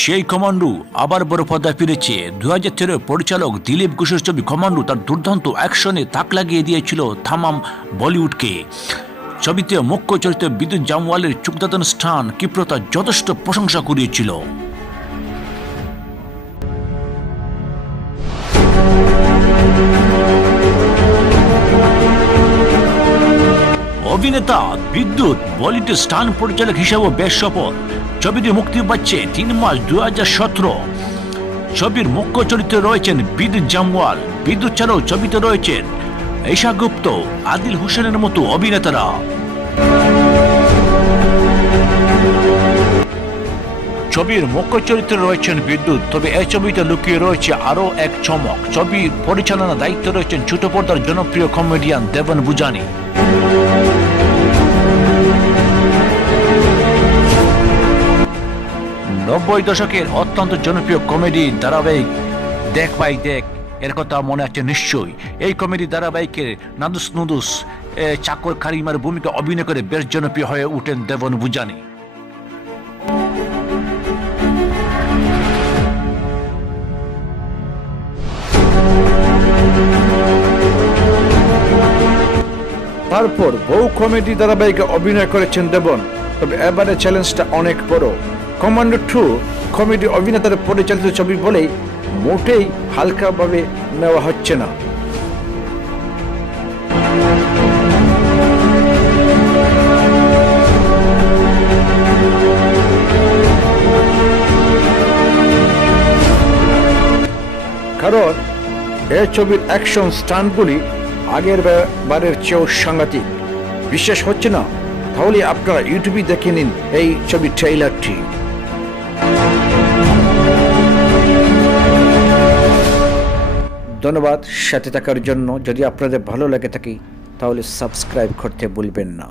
সেই কমান্ডো আবার বড় পর্দায় ফিরেছে। 2013 পরিচালক দিলীপ ঘোষের ছবি কমান্ডো তার দুর্দান্ত অ্যাকশনে তাক লাগিয়ে দিয়েছিল তামাম বলিউডকে। ছবিতে মুখ্য চরিত্রে বিদ্যুৎ জামওয়ালের চোখদাতান স্থান ক্ষিপ্রতা যথেষ্ট প্রশংসা কুড়িয়েছিল। অভিনেতা বিদ্যুৎ বলিউডের স্টান পরিচালক হিসেবে বেশ সফল। ছবিটি মুক্তি পাচ্ছে 3 মার্চ 2017। ছবির মুখ্য চরিত্রে রয়েছেন বিদ্যুৎ জামওয়াল। বিদ্যুৎ ছাড়াও ছবিতে রয়েছেন ঈশা গুপ্ত, আদিল হোসেনের মতো অভিনেতারা। ছবির মুখ্য চরিত্রে রয়েছেন বিদ্যুৎ, তবে এই ছবিতে লুকিয়ে রয়েছে আরও এক চমক। ছবির পরিচালনার দায়িত্বে রয়েছেন ছোট পর্দার জনপ্রিয় কমেডিয়ান দেবন বুজানি। 90 দশকের অত্যন্ত জনপ্রিয় কমেডি ধারাবাহিক দেখ ভাই দেখ এর কথা মনে আছে নিশ্চয়ই। এই কমেডি ধারাবাহিকের নাদুস নুদুস চাকর কারিমার ভূমিকা অভিনয় করে বেশ জনপ্রিয় হয়ে উঠেন দেবন বুজানি। তারপর বহু কমেডি ধারাবাহিকে অভিনয় করেছেন দেবন, তবে এবারে চ্যালেঞ্জটা অনেক বড়। কমান্ডো 2 কমেডি অভিনেতার পরিচালিত ছবি বলেই মোটেই হালকাভাবে নেওয়া হচ্ছে না। কারণ এই ছবির অ্যাকশন স্টান্টগুলি আগের বারের চেয়েও সাংঘাতিক। বিশ্বাস হচ্ছে না? তাহলে আপনারা ইউটিউবে দেখে নিন এই ছবির ট্রেইলারটি। ধন্যবাদ সাথে থাকার জন্য। যদি আপনাদের ভালো লাগে থাকে তাহলে সাবস্ক্রাইব করতে ভুলবেন না।